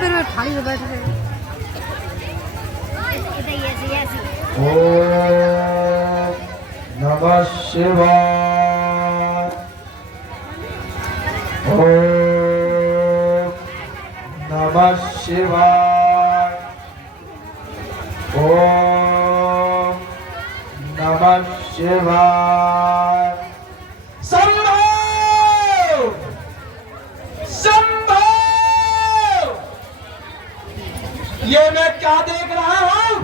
फिर मैं थाली में बैठ गई। ओम नमः शिवाय। ओम नमः शिवाय। ओम नमः शिवाय। शंभो शंभो। ये मैं क्या देख रहा हूँ?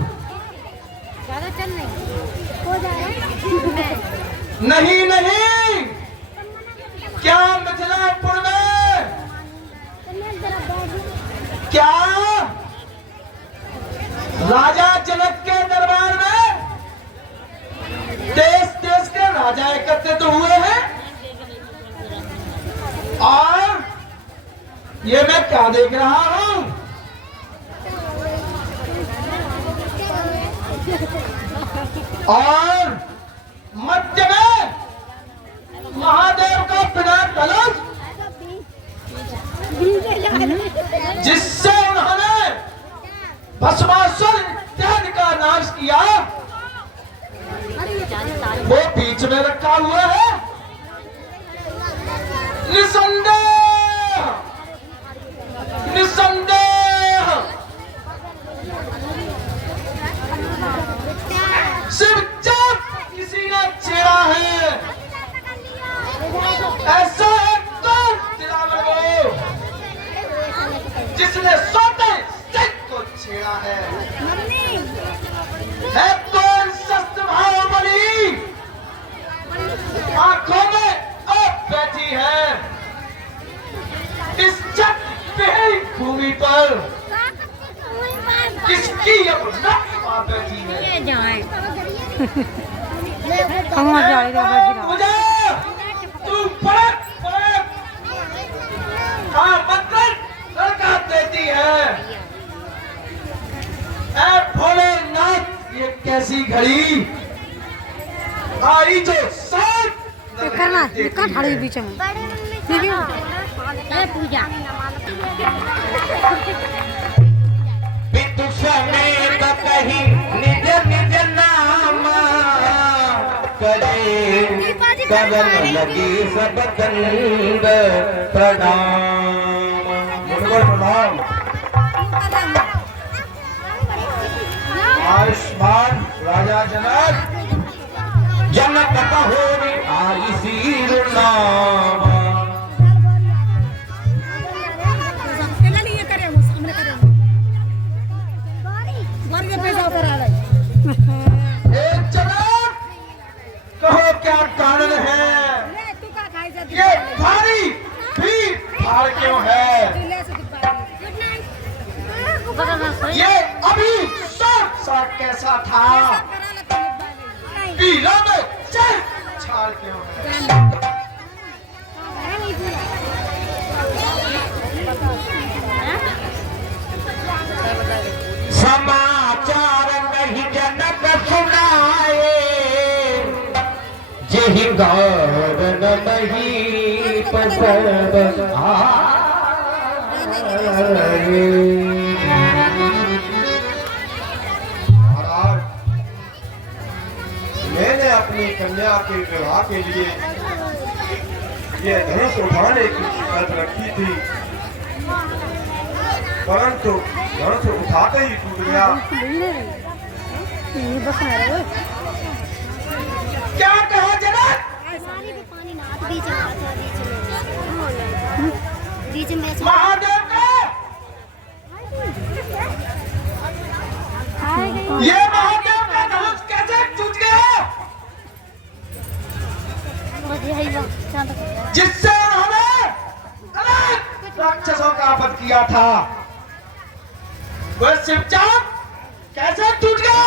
ज़्यादा चल नहीं हो जाएगा। नहीं नहीं, क्या मिथिलापुर में क्या राजा जनक के दरबार में देश देश के राजा एकत्रित हुए हैं और ये मैं क्या देख रहा हूं? और मध्य में महादेव का बिना कलश, जिससे उन्होंने भस्मासुर इत्यादि का नाश किया, वो बीच में रखा हुआ है। निसंदेह निसंदेह शिव जब किसी ने छेड़ा है, ऐसा एक तो दिलावर हो जिसने सोते सिख को छेड़ा है तो शस्त्र भावबली आंखों में अब बैठी है। इस छत पे भूमि पर किसकी अब नक्श बैठी है? तू पलट पलट मतलब लड़का देती है। ऐ भोलेनाथ, ये कैसी घड़ी आई जो साथ करना खड़ी बीच में पूजा समेत कहीं निज निज नाम करे, करन लगी सब दंड प्रणाम। प्रणाम। आयुष्मान राजा जनक, जनक कहो आई सीर नाम। कहो क्या कारण है? ये भारी भीड़ भाड़ क्यों है? ये अभी साथ कैसा था? पीला में चल छाल क्यों है? समाचार नहीं जनक सुनाए, यही गौर नहीं पसंद महाराज, मैंने अपनी कन्या के विवाह के लिए ये धनुष उठाने की शर्त रखी थी, परंतु धनुष उठाते ही टूट गया। क्या कहा जनक? महादेव का ये महादेव का धनुष कैसे टूट गया? जिससे उन्होंने अनेक राक्षसों का वध किया था, वह शिवचाप कैसे टूट गया?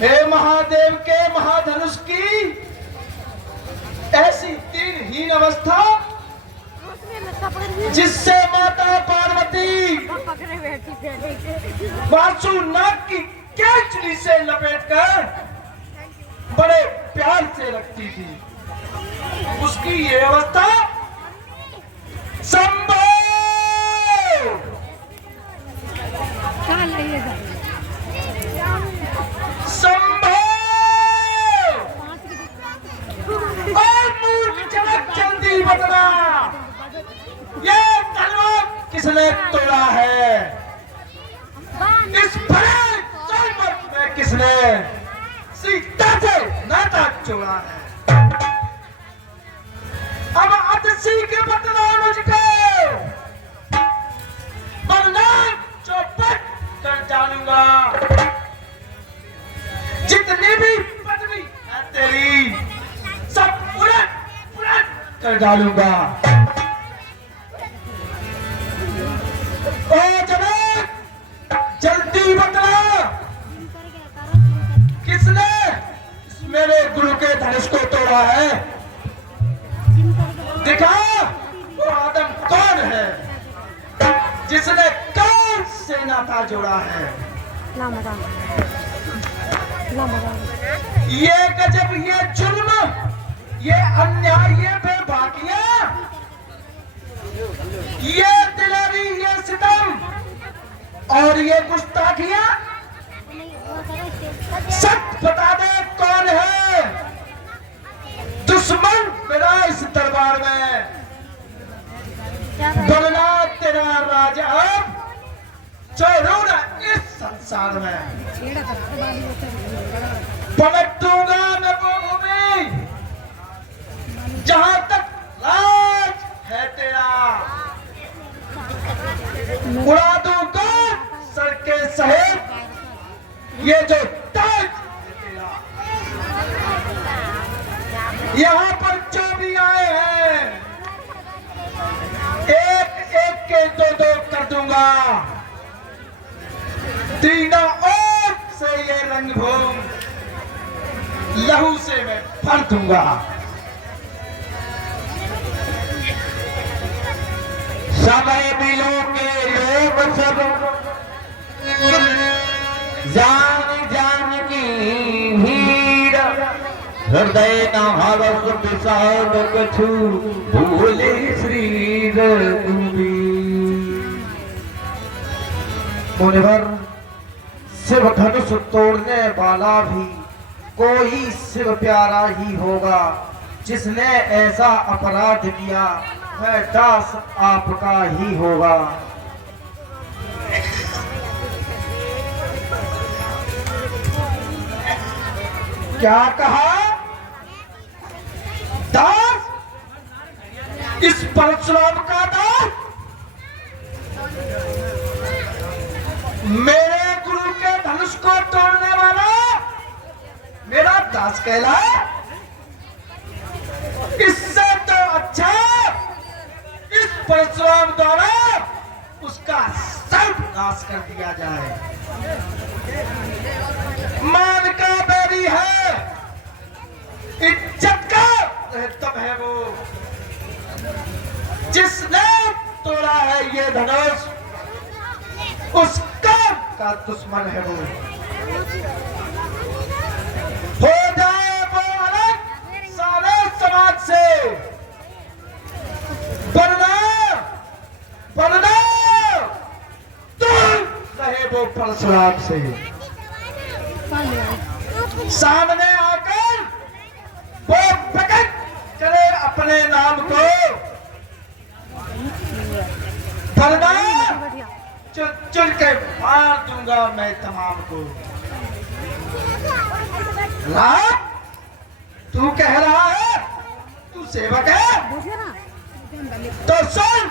हे महादेव के महाधनुष की ऐसी तीन हीन अवस्था वासु नाक की केचली से लपेटकर बड़े प्यार से रखती थी। उसकी ये अवस्था संभव और मूर्ख जनक जल्दी बता, ये तलवार किसने तोड़ा है? इस बड़े जलमत में किसने सीता से नाता जोड़ा है? अब अतिशी के बतला मुझको, वरना चौपट कर डालूंगा। जितनी भी पदवी है तेरी सब उलट पुलट कर डालूंगा। ओ जनक जल्दी बतला, किसने मेरे गुरु के धनुष को तोड़ा है? दिखा वो आदम कौन है जिसने कौन से नाता जोड़ा है? ये गजब, ये जुल्म, ये अन्याय, ये बेबाकियां, ये दिलेरी, ये सितम और ये गुस्ताखियां। सच बता दे कौन है दुश्मन मेरा इस दरबार में? बनना तेरा राजा अब चढ़ूंगा इस संसार में। पलट दूंगा मैं वो भूमि जहां तक राज है तेरा। उड़ा दूंगा सर के सहित ये जो ताज है तेरा। यहाँ पर जो भी आए हैं एक एक के दो दो कर दूंगा। तीनों ओर से ये रंगभूमि लहू से मैं भर दूंगा। समय मिलो के लोग सब जान जान की भीड़, हृदय न हरस विषाद कछु भूले श्री रघुवीर। मुनिवर, शिव धनुष तोड़ने वाला भी कोई शिव प्यारा ही होगा। जिसने ऐसा अपराध किया वह दास आपका ही होगा। क्या कहा? दास? इस परशुराम का दास? मेरे गुरु के धनुष को तोड़ने वाला मेरा दास कहलाए? इससे तो अच्छा इस परशुराम द्वारा उसका सर्वनाश कर दिया जाए। मान का बैरी है, इज्जत का रहतम है वो। जिसने तोड़ा है ये धनुष उसका का दुश्मन है वो। हो जाए वो अलग सारे समाज से, वरना दूर रहे वो परशुराम से। सामने आकर वो प्रकट करे अपने नाम को, वरना चुन के मार दूंगा मैं तमाम को। राम, तू कह रहा है तू सेवक है तो सुन।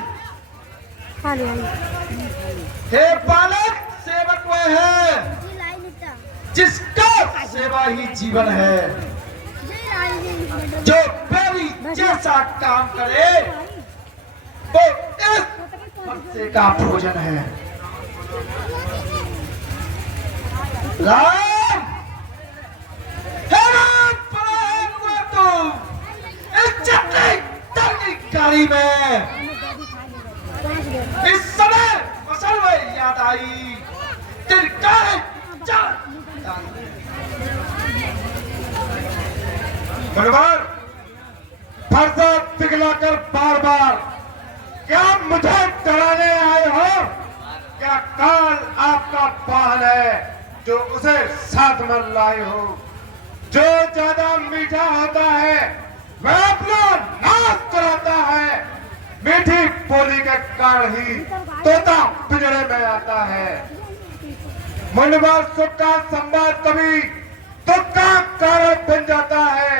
हे बालक, सेवक वह है जिसका सेवा ही जीवन है। जो बेरी जैसा काम करे वो इस मत्स्य का भोजन है। राम, हे राम, परायण हुआ तू इस चटनी में। इस समय फसल में याद आई तेरी काहे जान मुनवर फर्जा दिखलाकर बार बार क्या मुझे डराने आए हो? क्या काल आपका पान है जो उसे साथ में लाए हो? जो ज्यादा मीठा होता है वह अपना नाश कराता है। मीठी बोली के कारण ही तोता पिंजरे में आता है। मुनवर सुख का संवाद कभी दुख का कारण बन जाता है।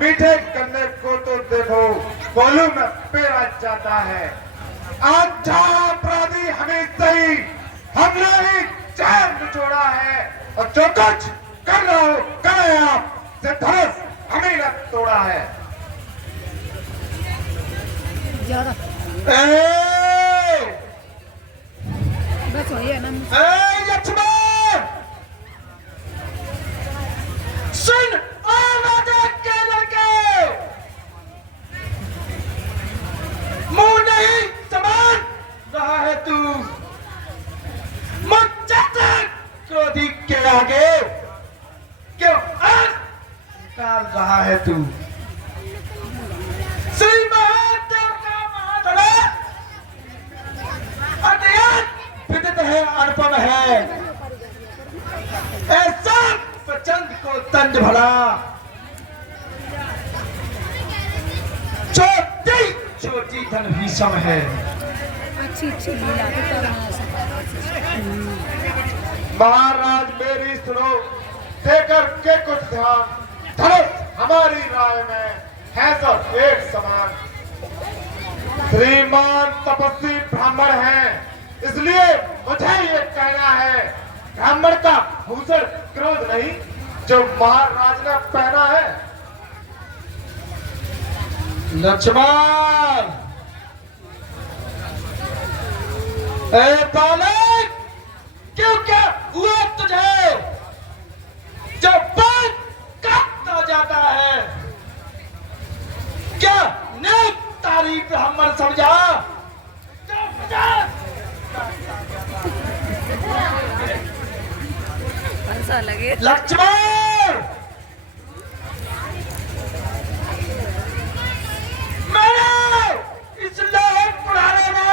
मीठे गन्ने को तो देखो कोलू में पेरा जाता है। आज अपराधी हमें सही हमने ही चैन निचोड़ा है और जो कुछ कर रहा हो करे आप से धनुष हमें न तोड़ा है। बस हो ये ना लक्ष्मण सुन आवाज़ के लड़के मुंह नहीं समान रहा है तू मुझसे क्रोधी के आगे क्यों आज निकाल रहा है तू श्री महादेव का महाधरा अध्ययन विदित है अनुपम है ऐसा प्रचंड को तंज भला छोटी छोटी धन भीषम है। अच्छी अच्छी लीला महाराज मेरी सुनो देकर के कुछ ध्यान। धनुष हमारी राय में है तो एक समान। श्रीमान तपस्वी ब्राह्मण हैं इसलिए मुझे ये कहना है ब्राह्मण का भूषण क्रोध नहीं जो महाराज ने पहना है। लक्ष्मण ए बालक क्यों क्या हुआ तुझे जो बात काटता जाता है? क्या नेक तारी ब्राह्मण समझा? ऐसा लगे लक्ष्मण मैंने इस लोहे पुराने में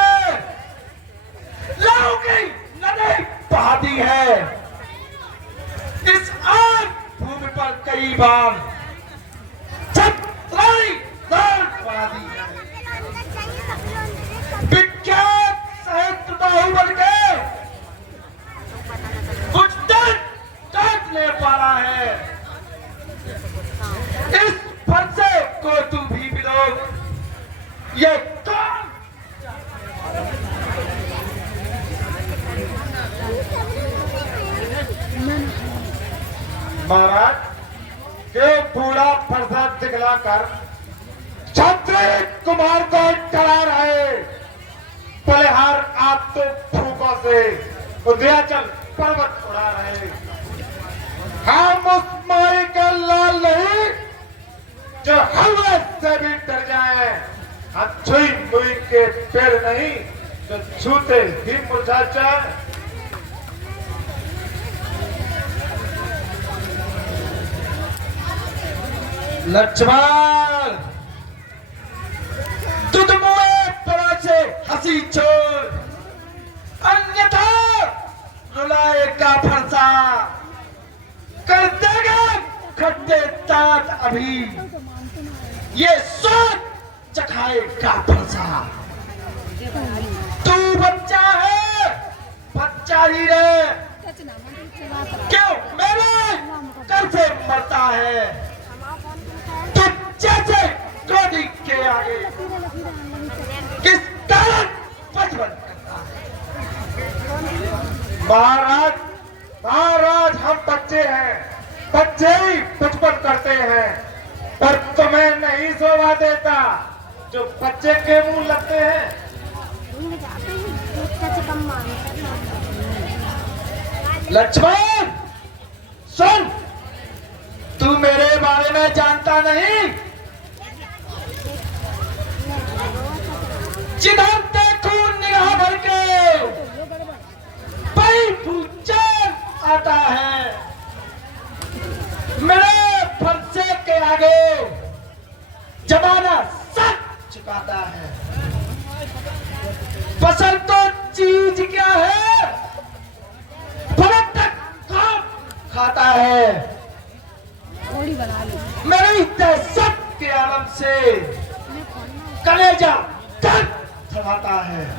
लहू की नदी बहा दी है। इस आग भूमि पर कई बार छतराई दाल पड़ा दी है। विख्यात साहित्य बाहुबल के कुछ दिन काटने वाला है। इस फंसे को तू भी विरोध ये कौन? महाराज के बूढ़ा फरसा दिखलाकर क्षत्रिय कुमार को डरा रहे बलिहार आप तो फूकों से उदयाचल पर्वत उड़ा रहे। हम उस माई का लाल नहीं जो हवा से भी डर जाए। हम छुई मुई के पेड़ नहीं जो छूते ही मुरझा जाए। लक्ष्मण तुझ मुए परा से हंसी छोड़ अन्यथा रुलाएगा फरसा कर देगा खट्टे दांत अभी ये सोच चखाएगा फरसा। तू बच्चा है बच्चा ही रहे क्यों मेरे कर से मरता है तू जैसे क्रोधी के आगे किस कारण बचपन करता है। महाराज महाराज हम बच्चे हैं बच्चे ही बचपन करते हैं पर तुम्हें नहीं शोभा देता जो बच्चे के मुंह लगते हैं। लक्ष्मण सुन तू मेरे बारे में जानता नहीं। जिधर देखूं निगाह भर के जाता है, मेरे फरसे के आगे जमाना सच चुकाता है। पसंद तो चीज क्या है, फर्क तक कौन खाता है। थोड़ी बना ली। मेरी दहशत के आलम से कलेजा दर्द थमाता है।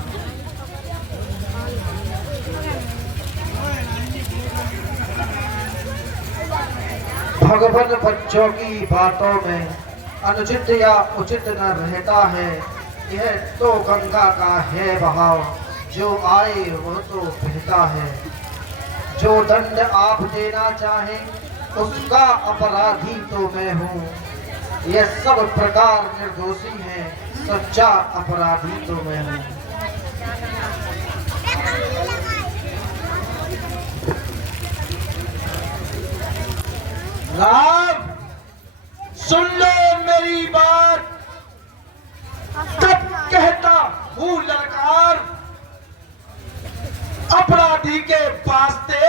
भगवान बच्चों की बातों में अनुचित या उचित न रहता है। यह तो गंगा का है बहाव, जो आए वो तो बहता है। जो दंड आप देना चाहें उसका अपराधी तो मैं हूँ। यह सब प्रकार निर्दोषी है, सच्चा अपराधी तो मैं हूँ। राम, सुन लो मेरी बात, तब कहता हूँ ललकार, अपराधी के वास्ते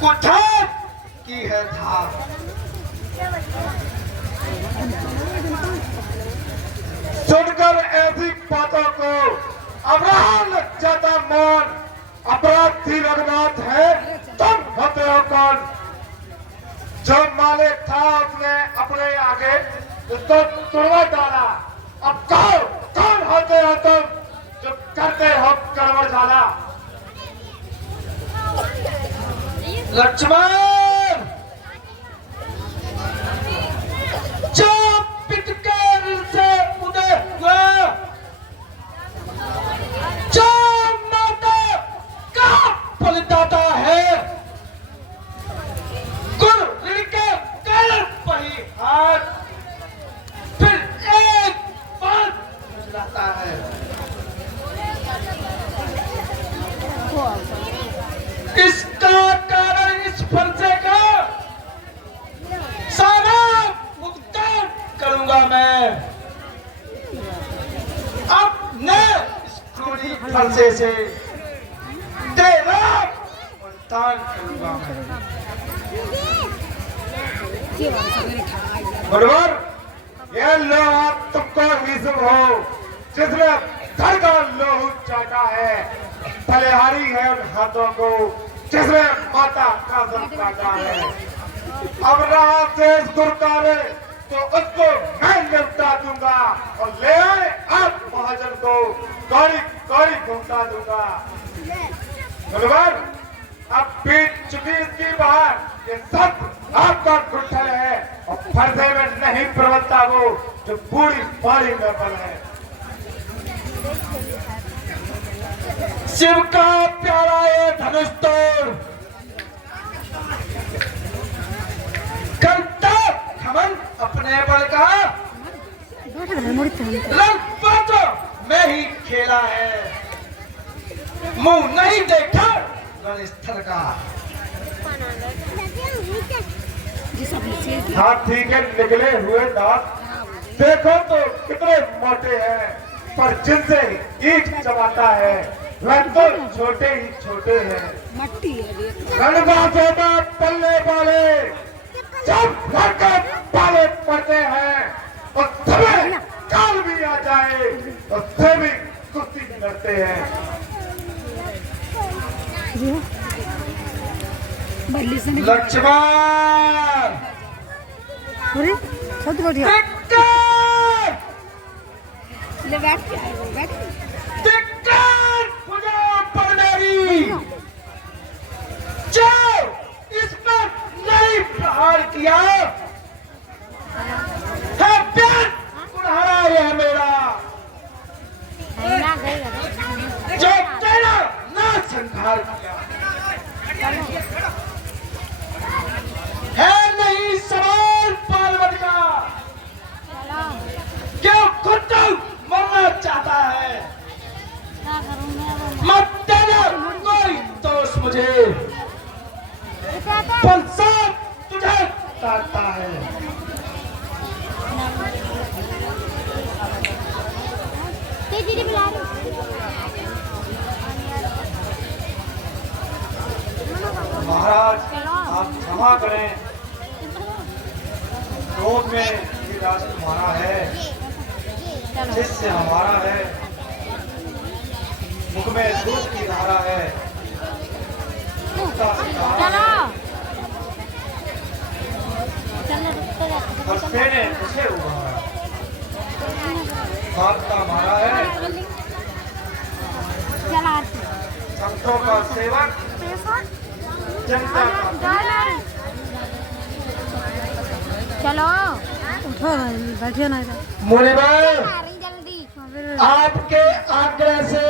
कुठार की है धार। सुनकर ऐसी बातों को अब्राहम जाता मौन। अपराधी रघुनाथ है, तुम होते हो कौन? जो मालिक था उसने अपने आगे उसको तुड़वा डाला। अब कौन होते हो तुम जो करते हो करवा डाला? लक्ष्मण, जो पिटकर से उदय हुआ, जो माता का बलिदाता है, गुरु ऋण के कल पर ही हाथ फिर एक बार बुझलाता है। इसका कारण इस फरसे का सारा भुगतान करूंगा मैं। अब न इस क्रूरी फरसे से तेरा भुगतान करूंगा मैं। बराबर ये लोहा तुमको ही सब हो, जिसने धड़ का लोहू चाटा है। बलिहारी है उन हाथों को जिसने माता का दम काटा है। अब रहा शेष गुरकारे तो उसको मैं निपटा दूंगा और ले आए आप महाजन को कौड़ी कौड़ी घुमता दूंगा। बराबर अब पीट चुकी इसकी बाहर, ये सब आपका गुठल है और फरसे में नहीं प्रबलता वो जो पूरी पारी में बल है। शिव का प्यारा ये धनुष तोड़ करता हमन अपने बल का रंग में ही खेला है। मुंह नहीं देखा रणस्थल का। हाथी के निकले हुए दांत देखो तो कितने मोटे हैं, पर जिनसे ईंट चबाता है रंग तो छोटे ही छोटे हैं। मट्टी है रणबाजों में पल्ले वाले जब लड़कर पाले पड़ते हैं और तुम्हें काल भी आ जाए तो से भी कुश्ती लड़ते हैं। बल्ली से लक्ष्मण, अरे सब बढ़िया धिक्कार! ले बैठ के आए हो, बैठ धिक्कार पूजा पर मेरी, जो इस पर नहीं प्रहार किया है प्यार कुल्हाड़ा यह मेरा, ना गई जो तेरा ना संहार किया है। नहीं सवाल पार्वती का, क्यों खुद तो मरना चाहता है। क्या करूं मैं मत देना कोई दोष मुझे, पंसा तुझे काटता है। दीदी बुला रही महाराज आप क्षमा करें, क्रोध में ये राज तुम्हारा है, शिष्य हमारा है, मुख में दूध की धारा है, चलो हंसते ने उसे उभारा, बात का मारा है, चला संतों का सेवक, जनता का चलो उठो बैठिए ना मुनिवर, जल्दी आपके आग्रह से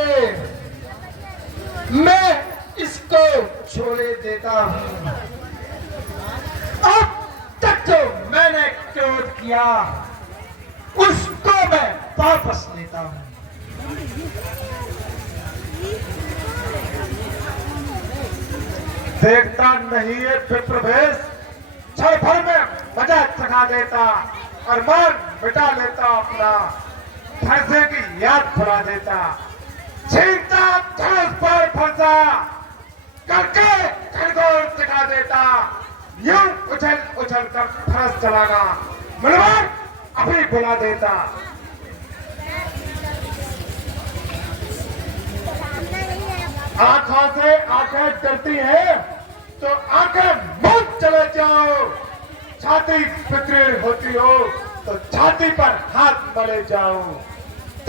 मैं इसको छोड़े देता हूँ। अब तक जो मैंने क्रोध किया उसको मैं वापस लेता हूँ। देखता नहीं है विप्रवेश, क्षण भर में मजा चखा देता, अरमान मिटा लेता, अपना फंसे की याद भुला देता, छीनता धनुष पर फंसा करके खरगोश सिखा देता, यूं उछल उछल कर फरस चलाना मुनिवर अभी बुला देता। आंखों से आंखें डरती हैं तो आंखें मुंह चले जाओ, छाती फिक्र होती हो तो छाती पर हाथ मले जाओ।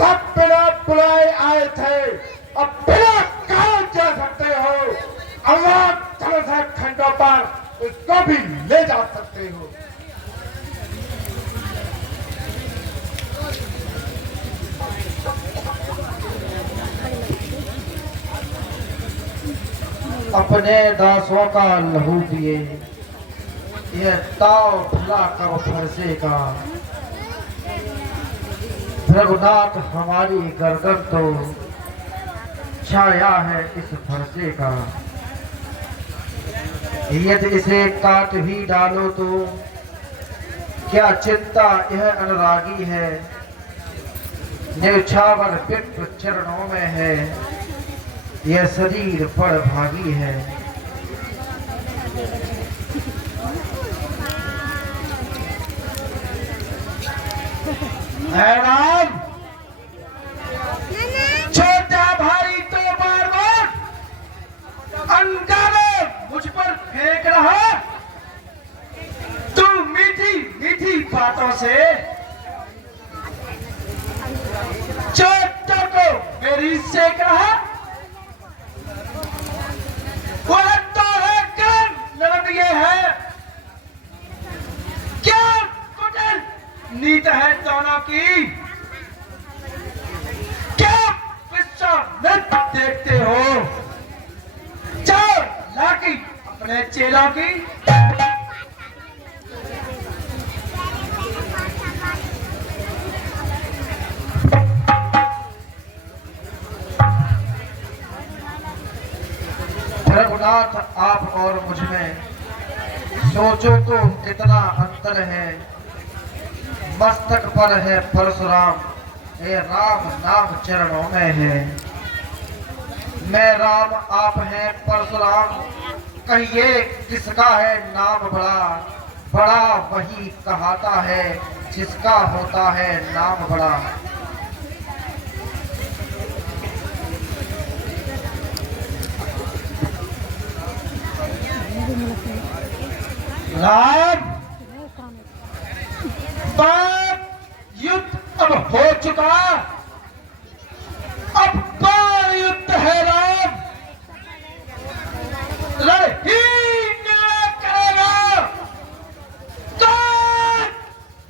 तब बिना बुलाए आए थे, अब बिना कहा जा सकते हो, अल्लाह थलसा खंडों पर उसको भी ले जा सकते हो। अपने दासों का लहू पिए, यह ताव भला कब फरसेगा। रघुनाथ हमारी गर्दन तो छाया है इस फरसे का, यदि इसे काट भी डालो तो क्या चिंता, यह अनुरागी है, न्यौछावर पितृ चरणों में है, यह शरीर पर भागी है। है राम, छोटा भाई तो बार बार अंगारे मुझ पर फेंक रहा, तू मीठी मीठी बातों से छोटों को मेरी सेक रहा। वह तो है कौन लड़िए है, क्या कुटिल नीत है दोनों की, क्या विश्वामित्र देखते हो, जाओ लाकी अपने चेलों की। रघुनाथ आप और मुझ में सोचो तो कितना अंतर है, मस्तक पर है परशुराम, ये राम नाम चरणों में है। मैं राम आप हैं परशुराम, कहिए किसका है नाम बड़ा, बड़ा वही कहाता है जिसका होता है नाम बड़ा। राम, बात युद्ध अब हो चुका, अब बड़ा युद्ध है राम, लड़ही निर्णय करेगा कौन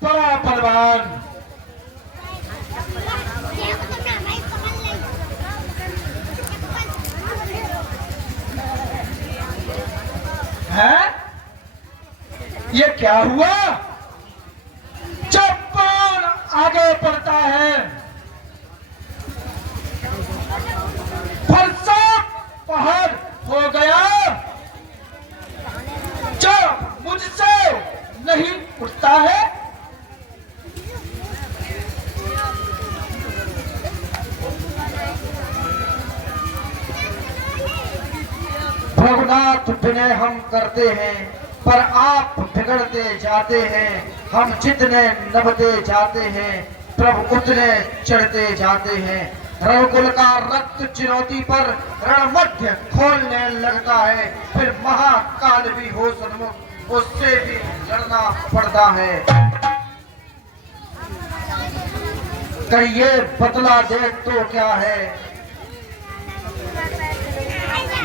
बड़ा बलवान। है ये क्या हुआ, जब कौन आगे बढ़ता है, फरसा पहाड़ हो गया, जब मुझसे नहीं उठता है। रघुनाथ विनय हम करते हैं, पर आप बिगड़ते जाते हैं। हम जितने नभते जाते हैं, प्रभु उतने चढ़ते जाते हैं। रघुकुल का रक्त चुनौती पर रणमध्य खोलने लगता है, फिर महाकाल भी हो सन्मुख, उससे भी लड़ना पड़ता है। कहिए बतला दे तो क्या है,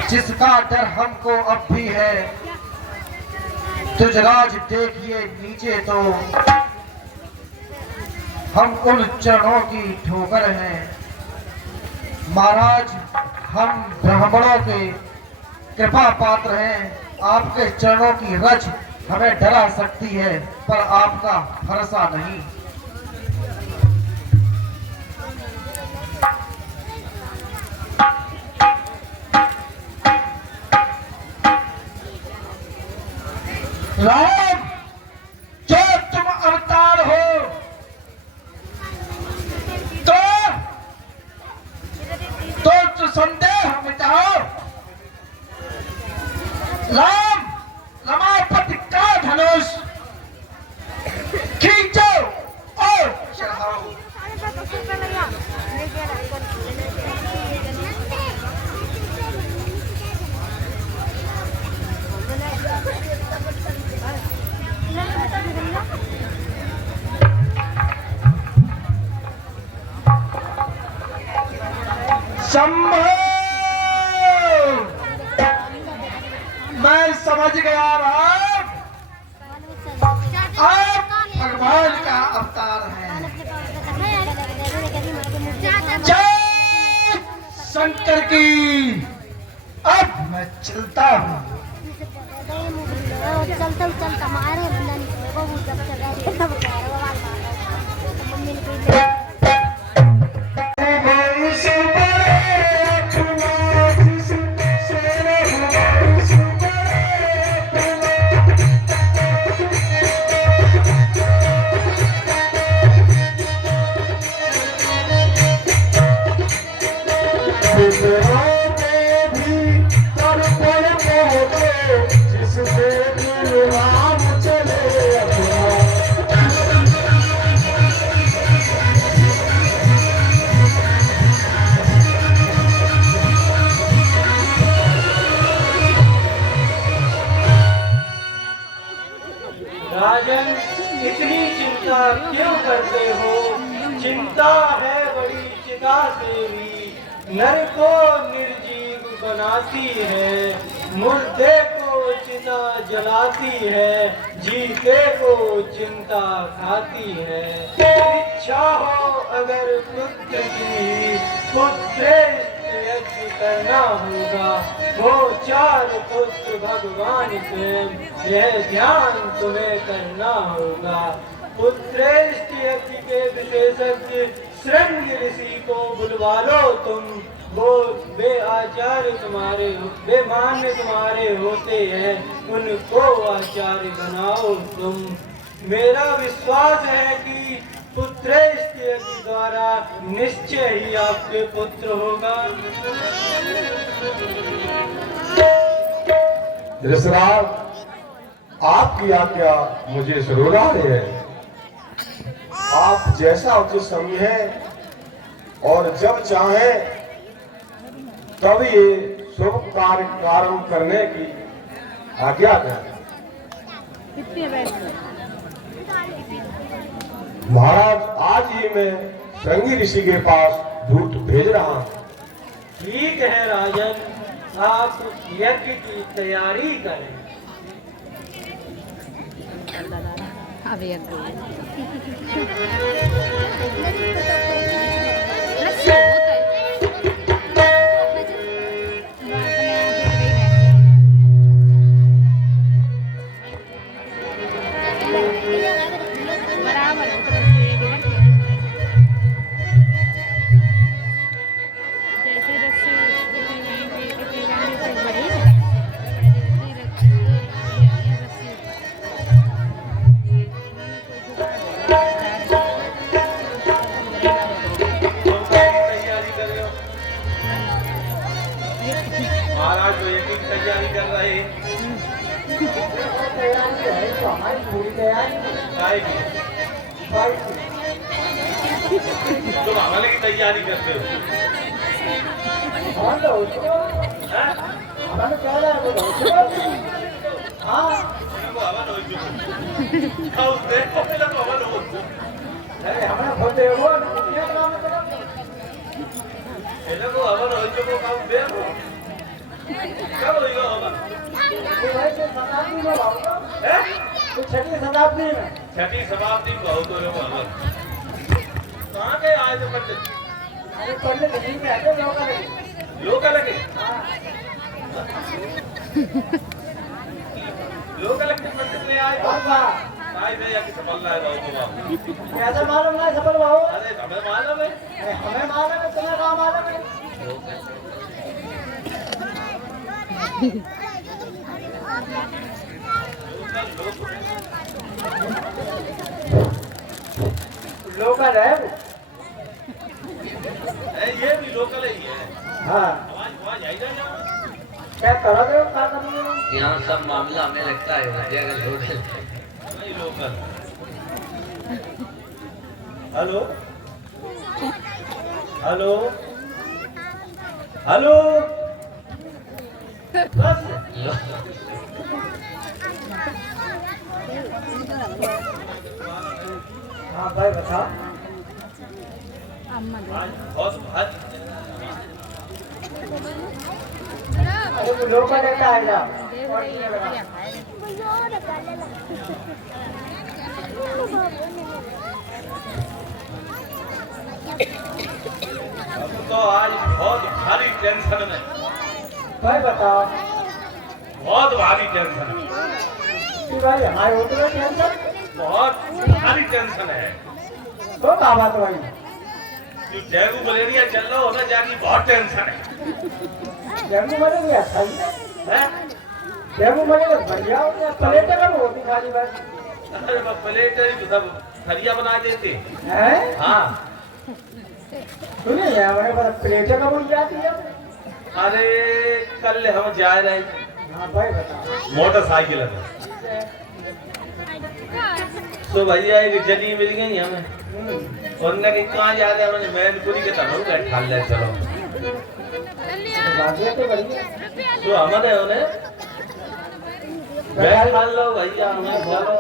जिसका डर हमको अब भी है। तुझराज देखिए नीचे तो हम उन चरणों की ठोकर हैं। महाराज, हम ब्राह्मणों के कृपा पात्र हैं। आपके चरणों की रज हमें डरा सकती है, पर आपका भरोसा नहीं। राम, जो तुम अवतार हो तो संदेह मिटाओ। राम, रमापति का धनुष खींचो और चढ़ाओ। शंभो, मैं समझ गया राम, आप भगवान का अवतार हैं। जय शंकर की। अब मैं चलता हूँ। चलता मारे राजन, इतनी चिंता क्यों करते हो? चिंता है बड़ी चिता सेवी, नर को निर्जीव बनाती है, मुर्दे को चिता जलाती है, जीते को चिंता खाती है। इच्छा हो अगर पुत्र की, पुत्र यज्ञ करना होगा, वो 4 पुत्र भगवान स्वयं, यह ध्यान तुम्हें करना होगा। पुत्रेष्ट यज्ञ के विशेषज्ञ श्रृंग ऋषि को बुलवा लो तुम, वो वे आचार्य तुम्हारे, वे मान्य तुम्हारे होते हैं, उनको आचार्य बनाओ तुम। मेरा विश्वास है कि पुत्रेष्ट यज्ञ द्वारा निश्चय ही आपके पुत्र होगा। ऋषराज, आपकी आज्ञा मुझे जरूर आ रही है। आप जैसा उचित समझे और जब चाहे तब ये शुभ कार्य प्रारंभ करने की आज्ञा दें। महाराज, आज ही मैं श्रृंगी ऋषि के पास दूत भेज रहा हूँ। ठीक है राजन, आप यज्ञ की तैयारी करें। तैयारी कर रहे हैं? तैयारी है तो हमारी पूरी तैयारी काय की? भाई तुम हमारे की तैयारी करते हो? हाँ तो उसको हैं? हमारे कह रहा है वो उसको हाँ इनको हवन हो चुका। हाँ उसने पहले तो हवन हो चुका। अरे हमारा खोलते हो वो क्या काम है तेरा इनको हवन हो चुका काम दे दो। कब होगा हवन? तो भाई तो शताब्दी में भाऊंगा हैं? तो छठी शताब्दी में छठी शताब्दी में बहुत हो हवन। कहाँ गए आज पंडित? अरे पहले नहीं में आते लोग लगे लोग लगे? लोग लगे पंडित ने आए तो काय में या कि सफल रहा है बाबू बाबू। कैसे मालूम है सफल भाऊ अरे हमें मालूम है। हमें मालूम है तुम्हें कहाँ मालूम है लोकल है वो ये भी लोकल ही है। हाँ आवाज आवाज आई ना यहाँ? क्या करा दो क्या करोगे यहाँ सब मामला हमें लगता है जगह लोकल नहीं लोकल। हेलो हेलो हेलो बस हाँ भाई बता अम्मा आज बहुत भारी अरे वो लोकल रहता है ना देव रही है बढ़िया हम तो आज बहुत भारी टेंशन में। भाई बताओ बहुत भारी टेंशन है। कि भाई हमारे होटल में टेंशन बहुत भारी टेंशन है। तो बाबा तो भाई जो डेंगू मलेरिया चल रहा हो ना जाकी बहुत टेंशन है। डेंगू मलेरिया सही हैं? डेंगू मलेरिया बढ़िया हो गया प्लेट कब होती खाली बस अरे वो प्लेट ही तो सब थरिया बना देते। हैं हाँ सुनिए हमारे पास प्लेट कब हो जाती है अरे कल हम जा रहे थे हाँ भाई बताओ मोटरसाइकिल में तो भैया एक जली मिल गई हमें। उन्होंने कि कहाँ जा रहे हैं? उन्होंने मैनपुरी के तनों का ठाल ले चलो। बात तो बढ़िया तो हमारे उन्हें बैठा लो भैया हमें चलो।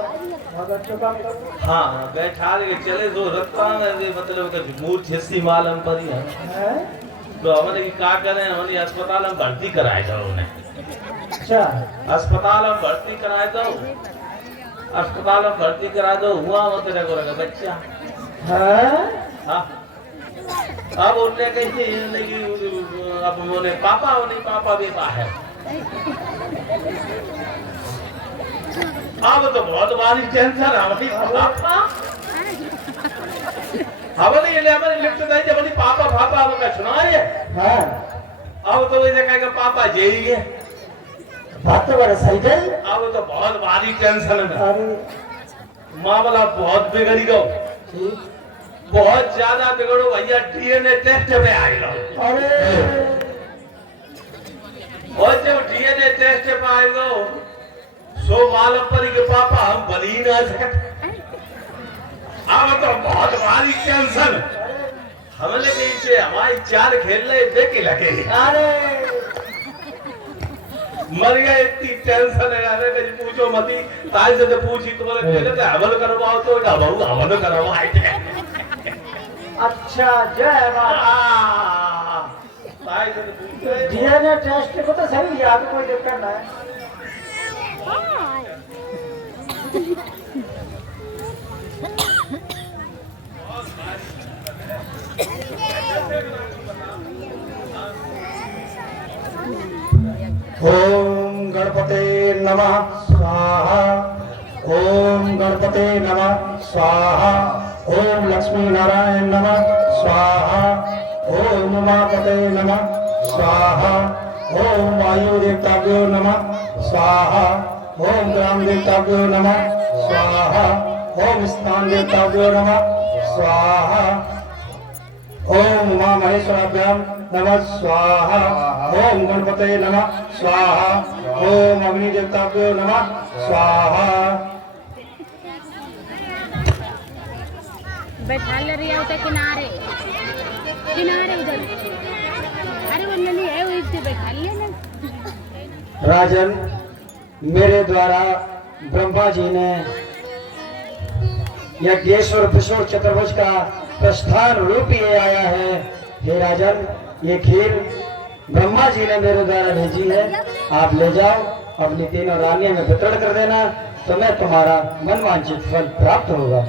बहुत अच्छा काम करो हाँ बैठा के चले तो रखता है मतलब कि मूर्छ हिस्सी मालूम पड़ी है। हैं तो हमने कि क्या करें? हमने अस्पताल में भर्ती कराए दो उन्हें। अच्छा अस्पताल में भर्ती कराए दो। अस्पताल में भर्ती करा दो हुआ वो तेरे को लगा बच्चा। हैं हाँ अब उनने कही कि अब उन्होंने पापा उन्हें पापा भी बाहर। अब तो बहुत भारी टेंशन है हमारी पापा। हमारे ये हमारे लिफ्ट नहीं जब पापा पापा अब का सुना है। हाँ अब तो वैसे कहेगा पापा यही है। बात तो बड़ा सही है अब तो बहुत भारी टेंशन है। अरे मामला बहुत बिगड़ गयो। ठीक बहुत ज्यादा बिगड़ो भैया डीएनए टेस्ट में आए लो। अरे और जब डीएनए टेस्ट में आए लो सो मालूम पड़ी के पापा हम बनी ना सकते। अब तो बहुत भारी टेंशन। हमने कहीं से हमारी चार खेल रहे देखे लगे अरे मर गए। इतनी टेंशन है अरे कहीं पूछो मती ताई से तो पूछी तुम्हारे पहले तो हवन करवाओ तो हवन करवाए थे। अच्छा जय बाबा ताई से तो पूछे डीएनए टेस्ट को तो सही है आपको कोई दिक्कत ना है ओम गणपते नमः स्वाहा। ओम गणपते नमः स्वाहा। ओम लक्ष्मी नारायण नमः स्वाहा। ओम उमापते नमः स्वाहा। ओम वायु देवताभ्यो नमः स्वाहा। ओम ग्राम देवताभ्यो नमः स्वाहा। ओम स्थान देवताभ्यो नमः स्वाहा। ओम उमा महेश्वराभ्याम नमः स्वाहा, ओम गणपतये नमः स्वाहा, ओम अग्नि देवताभ्यो नमः स्वाहा। बैठा ले रही है किनारे किनारे उधर। अरे वो नहीं है, वो इसे बैठा लेना। राजन, मेरे द्वारा ब्रह्मा जी ने यज्ञेश्वर विष्णु चतुर्भुज का प्रस्थान रूप ये आया है। हे राजन, ये खीर ब्रह्मा जी ने मेरे द्वारा भेजी है, आप ले जाओ अपनी तीनों रानियों में वितरण कर देना, तुम्हें तुम्हारा मनवांछित फल प्राप्त होगा।